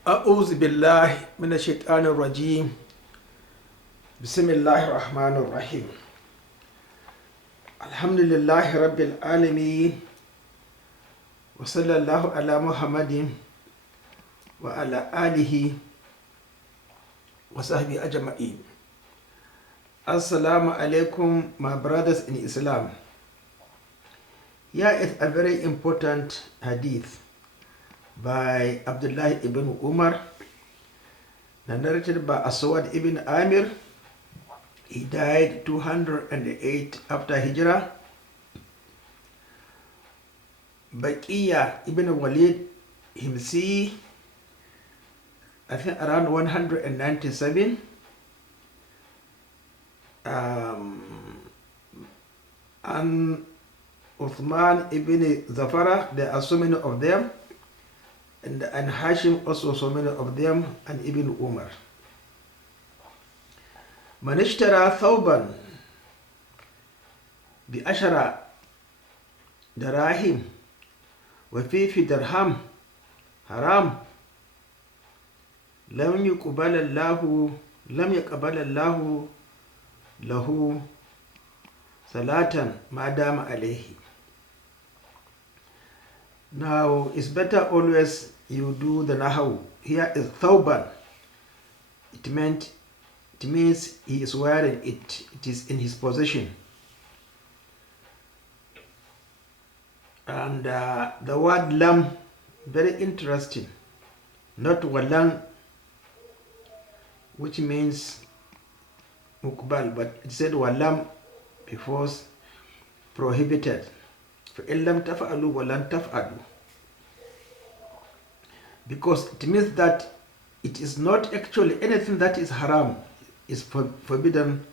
أعوذ بالله من الشيطان الرجيم. بسم الله الرحمن الرحيم. الحمد لله رب العالمين، وصلى الله على محمد وعلى آله وصحبه أجمعين. Assalamu alaikum, my brothers in Islam. Here is a very important hadith by Abdullah ibn Umar, narrated by Aswad ibn Amir. He died 208 after Hijrah. Baqiya ibn Walid Himsi, I think around 197. And Uthman ibn Zafara, there are so many of them. And Hashim also so many of them, and Ibn Umar. من اشترى ثوبا ب10 دراهم وفيه في درهم حرام لم يقبل الله له صلاة ما دام عليه. Now it's better always you do the nahaw. Here is thawban. It means he is wearing it. It is in his possession. And the word lam, very interesting. Not walan, which means mukbal, but it said walam before prohibited. فَإِن لَمْ تَفْعَلُوا وَلَنْ تَفْعَلُوا, because it means that it is not actually anything that is haram is forbidden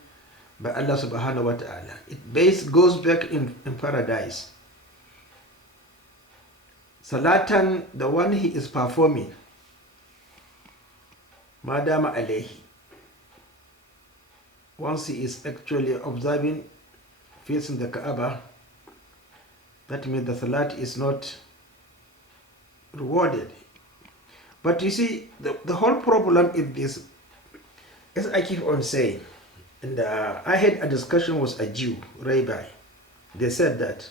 by Allah subhanahu wa ta'ala. It goes back in paradise. Salatan, the one he is performing, madama alayhi, once he is actually observing facing the Kaaba, that means the salat is not rewarded. But you see, the whole problem is this, as I keep on saying, and I had a discussion with a Jew, rabbi. They said that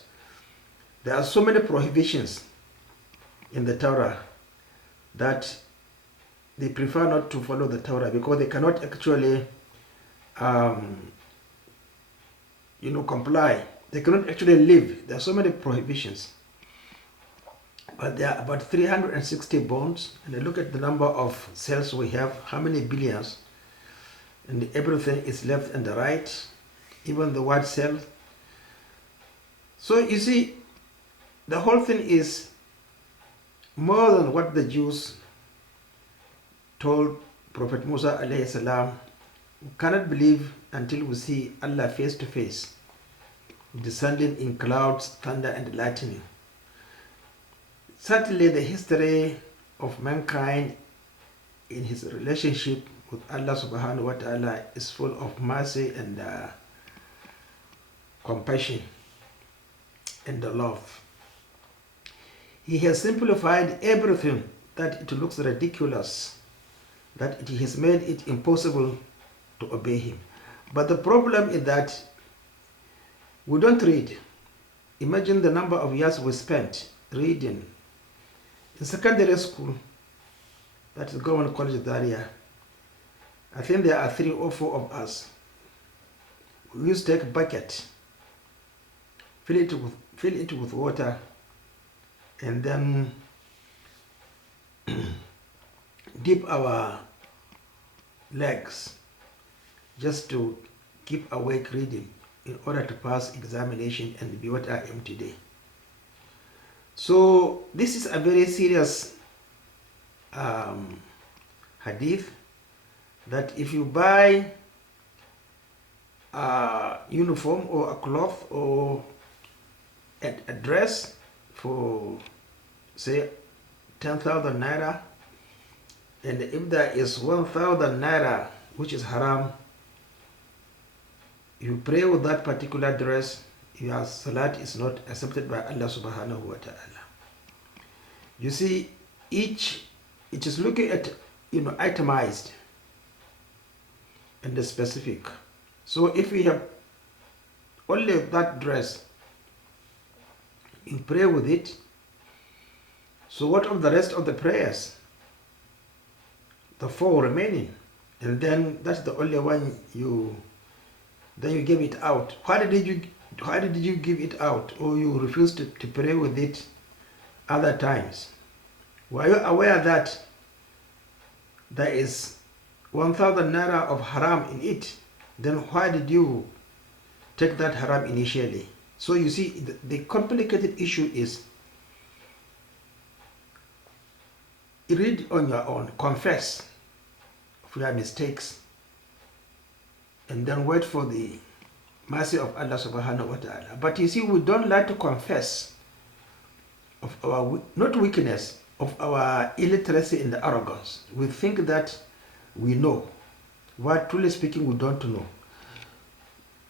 there are so many prohibitions in the Torah that they prefer not to follow the Torah because they cannot actually comply. They cannot actually live. There are so many prohibitions. But there are about 360 bonds, and I look at the number of cells we have, how many billions, and everything is left and the right, even the word cell. So you see, the whole thing is more than what the Jews told Prophet Musa alayhi salam. We cannot believe until we see Allah face to face, descending in clouds, thunder and lightning. Certainly the history of mankind in his relationship with Allah subhanahu wa ta'ala is full of mercy and compassion and love. He has simplified everything that it looks ridiculous, that it has made it impossible to obey him. But the problem is that we don't read. Imagine the number of years we spent reading. In secondary school, that is Government College Zaria, I think there are 3 or 4 of us. We used to take a bucket, fill it with water, and then dip our legs just to keep awake reading in order to pass examination and be what I am today. So this is a very serious hadith, that if you buy a uniform or a cloth or a dress for say 10,000 naira, and if there is 1,000 naira which is haram, you pray with that particular dress, your salat is not accepted by Allah subhanahu wa ta'ala. You see, each it is looking at, itemized and the specific. So if we have only that dress, you pray with it. So what of the rest of the prayers? The 4 remaining, and then that's the only one you give it out. Why did you give it out, or you refused to pray with it other times? Were you aware that there is 1,000 naira of haram in it? Then why did you take that haram initially? So you see, the complicated issue is, read on your own, confess of your mistakes, and then wait for the mercy of Allah subhanahu wa ta'ala. But you see, we don't like to confess of our, not weakness, of our illiteracy and arrogance. We think that we know, what truly speaking we don't know.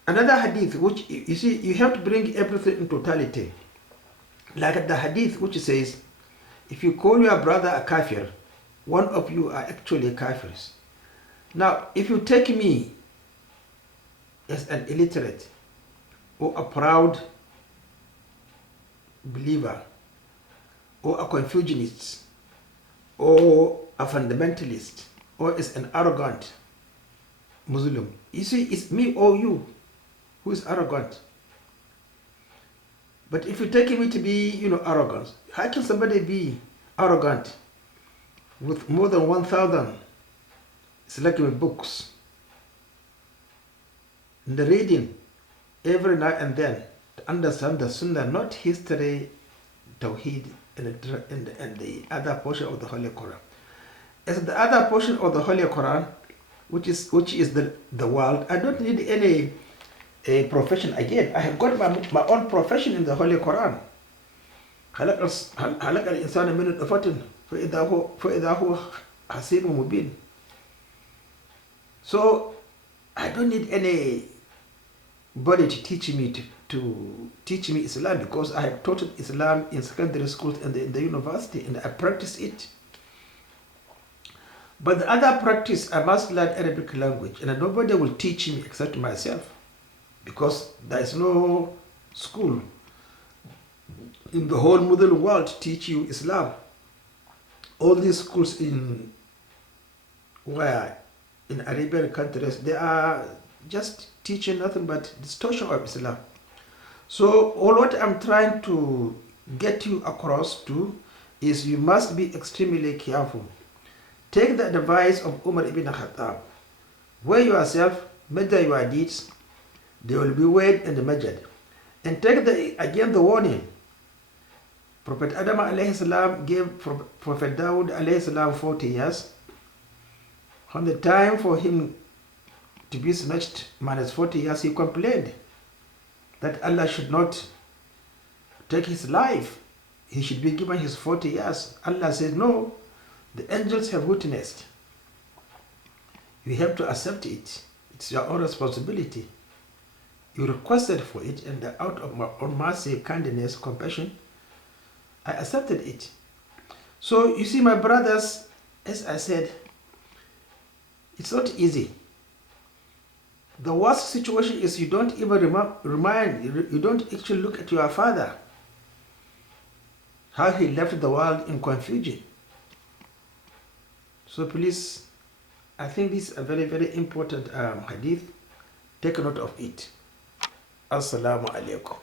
Another hadith, which you see, you have to bring everything in totality. Like the hadith which says, if you call your brother a kafir, one of you are actually kafirs. Now, if you take me as an illiterate or a proud believer or a confucianist or a fundamentalist or as an arrogant Muslim, you see, it's me or you who is arrogant. But if you take me to be, arrogant, how can somebody be arrogant with more than 1,000 Islamic books, and the reading every now and then to understand the Sunnah, not history, Tawheed, and the other portion of the Holy Quran? As the other portion of the Holy Quran, which is the world, I don't need any profession again. I have got my own profession in the Holy Quran. خلق الإنسان من نطفة فإذا هو حسيب مبين. So I don't need anybody to teach me to teach me Islam, because I have taught Islam in secondary schools and in the university, and I practice it. But the other practice, I must learn Arabic language, and nobody will teach me except myself, because there is no school in the whole Muslim world to teach you Islam. All these schools in Arabian countries, they are just teaching nothing but distortion of Islam. So all what I'm trying to get you across to is, you must be extremely careful. Take the advice of Umar ibn Khattab. Weigh yourself, measure your deeds, they will be weighed and measured. And take the warning. Prophet Adam alayhi salam gave Prophet Dawood alayhi salam 40 years. From the time for him to be snatched minus 40 years, he complained that Allah should not take his life. He should be given his 40 years. Allah says, no, the angels have witnessed. You have to accept it. It's your own responsibility. You requested for it, and out of my own mercy, kindness, compassion, I accepted it. So you see, my brothers, as I said, it's not easy. The worst situation is you don't even you don't actually look at your father, how he left the world in confusion. So please, I think this is a very, very important hadith. Take note of it. Assalamu alaikum.